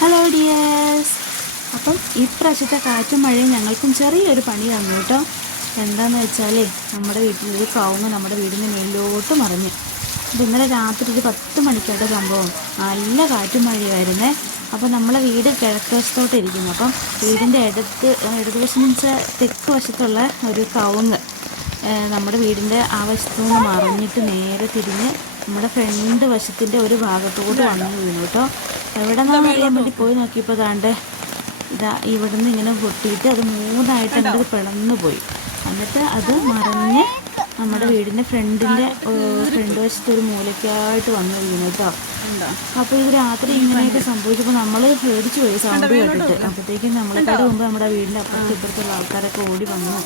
Hello dears അപ്പം ഇപ്രാവശ്യത്തെ കാറ്റും മഴയും ഞങ്ങൾക്കും ചെറിയൊരു പണി തന്നു കേട്ടോ. എന്താണെന്ന് വെച്ചാലേ നമ്മുടെ വീട്ടിൽ ഒരു നമ്മുടെ വീടിന്റെ മേലിലോട്ട് മറിഞ്ഞു. അപ്പം ഇന്നലെ രാത്രി ഒരു പത്ത് മണിക്കായിട്ട് സംഭവം. നല്ല കാറ്റും മഴയായിരുന്നേ അപ്പം നമ്മളെ വീട് കിഴക്ക് വശത്തോട്ട് അപ്പം വീടിന്റെ ഇടത്ത് ഇടത് വശം മീൻസ് തെക്ക് വശത്തുള്ള ഒരു കവുങ്ങ് നമ്മുടെ വീടിന്റെ ആ വശത്തു നിന്ന് മറിഞ്ഞിട്ട് നേരെ തിരിഞ്ഞ് നമ്മുടെ ഫ്രണ്ട് വശത്തിന്റെ ഒരു ഭാഗത്തോട്ട് വന്നു വീണു കേട്ടോ. എവിടെ നിന്നാണ് അറിയാൻ വേണ്ടി പോയി നോക്കിയപ്പോൾ താണ്ട് ഇതാ ഇവിടുന്ന് ഇങ്ങനെ പൊട്ടിയിട്ട് അത് മൂന്നായിട്ട് അങ്ങോട്ട് പിളന്നു പോയി. എന്നിട്ട് അത് മറിഞ്ഞ് നമ്മുടെ വീടിന്റെ ഫ്രണ്ടിന്റെ ഫ്രണ്ട് വശത്ത് ഒരു മൂലയ്ക്കായിട്ട് വന്നു വീണു കേട്ടോ അപ്പോൾ ഇത് രാത്രി ഇങ്ങനെയൊക്കെ സംഭവിച്ചപ്പോൾ നമ്മൾ പേടിച്ചു പോയി സൗണ്ട് കേട്ടിട്ട്. അപ്പോഴത്തേക്കും നമ്മളെക്കാട് മുമ്പ് നമ്മുടെ വീടിന്റെ അപ്പുറത്ത് ഇപ്പുറത്തുള്ള ആൾക്കാരൊക്കെ ഓടി വന്നു.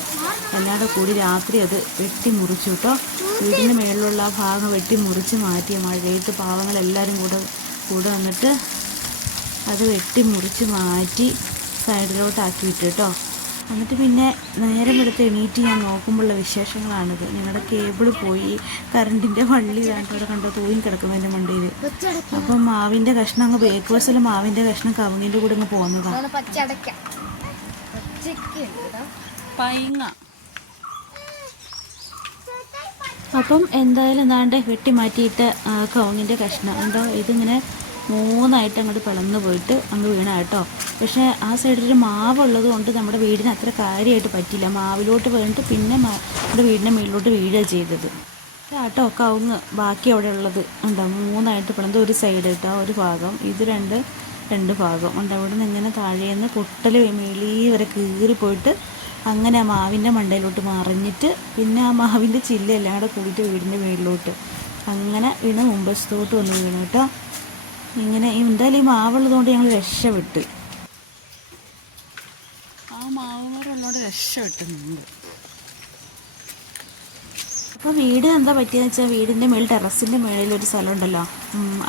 എല്ലാവരുടെ കൂടി രാത്രി അത് വെട്ടി മുറിച്ചു കേട്ടോ വീടിന്റെ മേളിലുള്ള ആ ഭാഗം വെട്ടി മുറിച്ച് മാറ്റി. മഴയത്ത് പാവങ്ങളെല്ലാവരും കൂടെ കൂടെ വന്നിട്ട് അത് വെട്ടി മുറിച്ച് മാറ്റി സൈഡിലോട്ടാക്കി വിട്ടു കേട്ടോ. എന്നിട്ട് പിന്നെ നേരം എടുത്ത് എണീറ്റ് ഞാൻ നോക്കുമ്പോഴുള്ള വിശേഷങ്ങളാണിത്. ഞങ്ങളുടെ കേബിൾ പോയി കറണ്ടിന്റെ വള്ളി ഇവിടെ കണ്ടോ തൂങ്ങി കിടക്കുന്നതിന്റെ മണ്ടിയിൽ അപ്പം മാവിന്റെ കഷ്ണം അങ്ങ് ബേക്ക് ബസ്സിൽ മാവിന്റെ കഷ്ണം കവുങ്ങിന്റെ കൂടെ അങ്ങ് പോകുന്നതാണ് പൈങ്ങ. അപ്പം എന്തായാലും എന്താണ്ട് വെട്ടി മാറ്റിയിട്ട് കവുങ്ങിന്റെ കഷ്ണം. എന്തോ ഇതിങ്ങനെ മൂന്നായിട്ട് അങ്ങോട്ട് പിളന്ന് പോയിട്ട് അങ്ങ് വീണ കേട്ടോ. പക്ഷേ ആ സൈഡിൽ മാവുള്ളത് കൊണ്ട് നമ്മുടെ വീടിന് അത്ര കാര്യമായിട്ട് പറ്റില്ല മാവിലോട്ട് വീണിട്ട് പിന്നെ നമ്മുടെ വീടിന്റെ മുകളിലോട്ട് വീഴുക ചെയ്തത്. കേട്ടോ കവുങ്ങ് ബാക്കി അവിടെ ഉള്ളത്. ഉണ്ടോ മൂന്നായിട്ട് പിളന്ത് ഒരു സൈഡ് കേട്ടോ ഒരു ഭാഗം. ഇത് രണ്ട് രണ്ട് ഭാഗം. ഉണ്ട് അവിടെ നിന്ന് ഇങ്ങനെ താഴേന്ന് പൊട്ടൽ മേളി വരെ കീറിപ്പോയിട്ട് അങ്ങനെ ആ മാവിന്റെ മണ്ടയിലോട്ട് മറിഞ്ഞിട്ട് പിന്നെ ആ മാവിന്റെ ചില്ലെല്ലാം കൂടെ കൂടിയിട്ട് വീടിന്റെ മേളിലോട്ട്. അങ്ങനെ വീണ് മുമ്പശത്തോട്ട് വന്ന് വീണു കേട്ടോ. ഇങ്ങനെ എന്തായാലും ഈ മാവുള്ളതുകൊണ്ട് ഞങ്ങൾ രക്ഷപ്പെട്ട്. ആ മാവുമാരുള്ളതുകൊണ്ട് രക്ഷപ്പെട്ട് നിന്ന് അപ്പോൾ വീട് എന്താ പറ്റിയെന്ന് വെച്ചാൽ വീടിന്റെ മേളിൽ ടെറസിന്റെ മേളിൽ ഒരു സ്ഥലം ഉണ്ടല്ലോ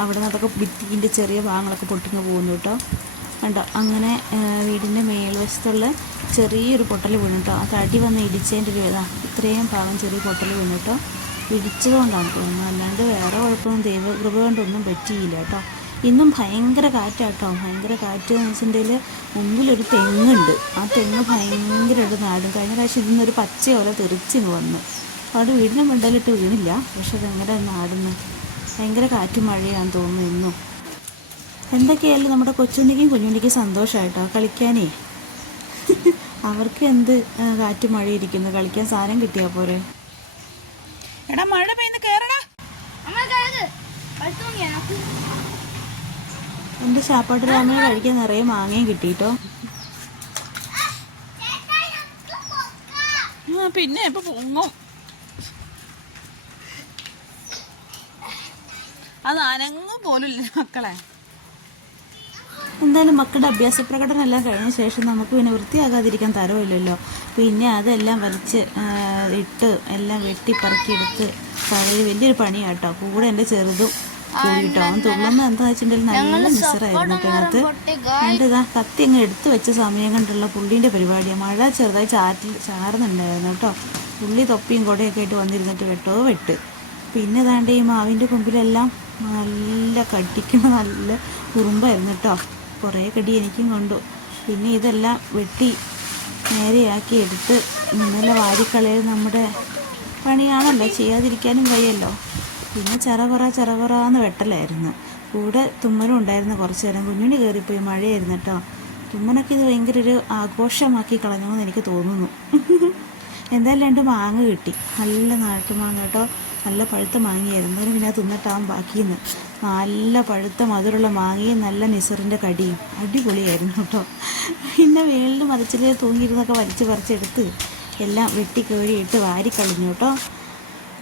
അവിടെ നിന്ന് അതൊക്കെ ഭിത്തിന്റെ ചെറിയ ഭാഗങ്ങളൊക്കെ പൊട്ടിങ്ങ് പോകുന്നു കേട്ടോ. കണ്ടോ? അങ്ങനെ വീടിന്റെ മേൽവശത്തുള്ള ചെറിയൊരു പൊട്ടൽ വീണു കേട്ടോ. ആ തടി വന്ന് ഇടിച്ചതിന്റെ ഒരു ഇതാ ഇത്രയും ഭാഗം ചെറിയ പൊട്ടൽ വീണു കേട്ടോ. ഇടിച്ചതുകൊണ്ടാണ് തോന്നുന്നത്. അല്ലാണ്ട് വേറെ കുഴപ്പമൊന്നും ദൈവകൃപ കൊണ്ടൊന്നും പറ്റിയില്ല കേട്ടോ. ഇന്നും ഭയങ്കര കാറ്റാട്ടോ. ഭയങ്കര കാറ്റ് എന്ന് വെച്ചിട്ടുണ്ടെങ്കിൽ മുമ്പിലൊരു തെങ്ങുണ്ട്. ആ തെങ്ങ് ഭയങ്കര ഭയങ്കരമായിട്ട് നാടും. കഴിഞ്ഞ പ്രാവശ്യം ഇന്നൊരു പച്ചയോല തെറിച്ചിന് വന്നു. അവിടെ വീടിന്റെ മണ്ടയിലിട്ട് വീണില്ല. പക്ഷെ അതെങ്ങനെ നാടുന്നു ഭയങ്കര കാറ്റും മഴയാണെന്ന് തോന്നുന്നു ഇന്നും. എന്തൊക്കെയായാലും നമ്മുടെ കൊച്ചുണ്ണിക്കും കുഞ്ഞുണ്ണിക്കും സന്തോഷമായിട്ടോ കളിക്കാനേ? അവർക്ക് എന്ത് കാറ്റ് കാറ്റും മഴ ഇരിക്കുന്നു. കളിക്കാൻ സാധനം കിട്ടിയാ പോരെ? എടാ മഴ പെയ്യുന്ന. കേറടാ. എന്റെ ചാപ്പാട്ട് രാമന് കഴിക്കാൻ നിറയെ മാങ്ങയും കിട്ടിട്ടോ. പിന്നെ ഇപ്പൊ പൊങ്ങും. അത് അനങ്ങും പോലില്ല മക്കളെ. എന്തായാലും മക്കളുടെ അഭ്യാസ പ്രകടനം എല്ലാം കഴിഞ്ഞ ശേഷം നമുക്ക് പിന്നെ വൃത്തിയാകാതിരിക്കാൻ തരമില്ലല്ലോ പിന്നെ അതെല്ലാം വരച്ച് ഇട്ട് എല്ലാം വെട്ടി പറക്കിയെടുത്ത് വലിയൊരു പണിയാട്ടോ. കൂടെ എന്റെ ചെറുതും. കൂടിട്ടോ അവൻ തുള്ളുന്ന എന്താ വെച്ചിട്ടുണ്ടെങ്കിൽ നല്ല മിസ്സറായിരുന്നു കിണത്ത് എന്റെ ഇതാ കത്തി അങ്ങ് എടുത്തു വെച്ച സമയം കണ്ടുള്ള പുള്ളീന്റെ പരിപാടിയാണ് മഴ ചെറുതായി ചാറ്റിൽ ചാറുന്നുണ്ടായിരുന്നു കേട്ടോ. പുള്ളി തൊപ്പിയും കൊടയൊക്കെ ആയിട്ട് വന്നിരുന്നിട്ട് വെട്ടോ വെട്ട്. പിന്നെ ദാണ്ട് ഈ മാവിന്റെ കൊമ്പിലെല്ലാം നല്ല കടിക്കുന്ന നല്ല കുറുമ്പായിരുന്നു കേട്ടോ. കുറേ കടി എനിക്കും കൊണ്ടു. പിന്നെ ഇതെല്ലാം വെട്ടി നേരെയാക്കി എടുത്ത് ഇന്നലെ വാരിക്കളയത് നമ്മുടെ പണിയാണല്ലോ. ചെയ്യാതിരിക്കാനും വയ്യല്ലോ പിന്നെ ചറവറ ചറവറ എന്ന് വെട്ടലായിരുന്നു. കൂടെ തുമ്മലും ഉണ്ടായിരുന്നു കുറച്ച് നേരം. കുഞ്ഞുണ്ണി കയറിപ്പോയി മഴയായിരുന്നു കേട്ടോ. തുമ്മനൊക്കെ ഇത് ഭയങ്കര ഒരു ആഘോഷമാക്കി കളഞ്ഞെന്ന് എനിക്ക് തോന്നുന്നു. എന്തായാലും രണ്ട് മാങ്ങ കിട്ടി. നല്ല നാട്ടുമാങ്ങ കേട്ടോ. നല്ല പഴുത്ത മാങ്ങയായിരുന്നു. അതിന് പിന്നെ തിന്നിട്ടാവും ബാക്കിയെന്ന്. നല്ല പഴുത്ത മധുരമുള്ള മാങ്ങയും നല്ല നിസറിന്റെ കടിയും. അടിപൊളിയായിരുന്നു കേട്ടോ. പിന്നെ വേളിൽ മറിച്ചിൽ തൂങ്ങിയിരുന്നൊക്കെ വലിച്ച് പറിച്ചെടുത്ത് എല്ലാം വെട്ടി കേഴിയിട്ട് വാരിക്കളഞ്ഞു കേട്ടോ.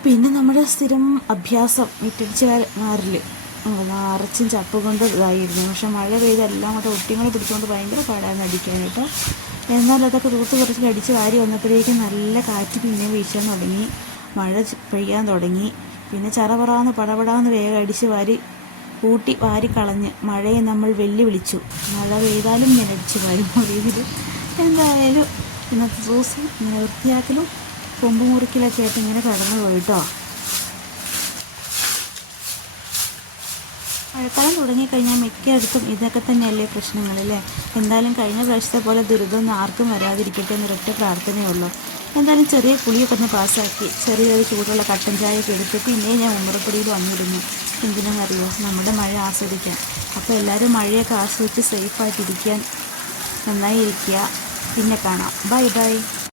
പിന്നെ നമ്മുടെ സ്ഥിരം അഭ്യാസം മിറ്റടിച്ച് മാറിൽ നിറച്ചും ചപ്പ് കൊണ്ട് ഇതായിരുന്നു. പക്ഷെ മഴ പെയ്ത് എല്ലാം കൂടെ ഒട്ടിങ്ങളെ പിടിച്ചുകൊണ്ട് ഭയങ്കര പാടായിരുന്നു അടിക്കാൻ കേട്ടോ എന്നാൽ അതൊക്കെ തൂത്ത് കുറച്ച് അടിച്ച് വാരി വന്നപ്പോഴേക്കും നല്ല കാറ്റ് പിന്നെ വീശാൻ തുടങ്ങി. മഴ പെയ്യാൻ തുടങ്ങി. പിന്നെ ചറപറാന്ന് പടപടാന്ന് വേഗം അടിച്ച് വാരി കൂട്ടി വാരി കളഞ്ഞ് മഴയെ നമ്മൾ വെല്ലുവിളിച്ചു. മഴ പെയ്താലും ഞാൻ അടിച്ച് വാരും രീതിയിൽ. എന്തായാലും ഇന്നത്തെ ദിവസം വൃത്തിയാക്കലും കൊമ്പ് മുറിക്കലൊക്കെ ആയിട്ട് ഇങ്ങനെ കിടന്നു പോയിട്ടോ. മഴക്കാലം തുടങ്ങിക്കഴിഞ്ഞാൽ മിക്കയിടത്തും ഇതൊക്കെ തന്നെയല്ലേ പ്രശ്നങ്ങൾ അല്ലേ? എന്തായാലും കഴിഞ്ഞ പ്രാവശ്യത്തെ പോലെ ദുരിതമൊന്നും ആർക്കും വരാതിരിക്കട്ടെ എന്നൊരൊറ്റ പ്രാർത്ഥനയുള്ളൂ എന്തായാലും ചെറിയ പുളിയൊക്കെ ഒന്ന് പാസ്സാക്കി ചെറിയൊരു ചൂടുള്ള കട്ടൻ ചായയൊക്കെ എടുത്ത് പിന്നെ ഞാൻ ഉമ്മറപ്പൊടിയിൽ വന്നിരുന്നു എന്തിനാണെന്നറിയോ? നമ്മുടെ മഴ ആസ്വദിക്കാൻ. അപ്പോൾ എല്ലാവരും മഴയൊക്കെ ആസ്വദിച്ച് സേഫായിട്ടിരിക്കാൻ നന്നായി ഇരിക്കുക. പിന്നെ കാണാം. Bye bye.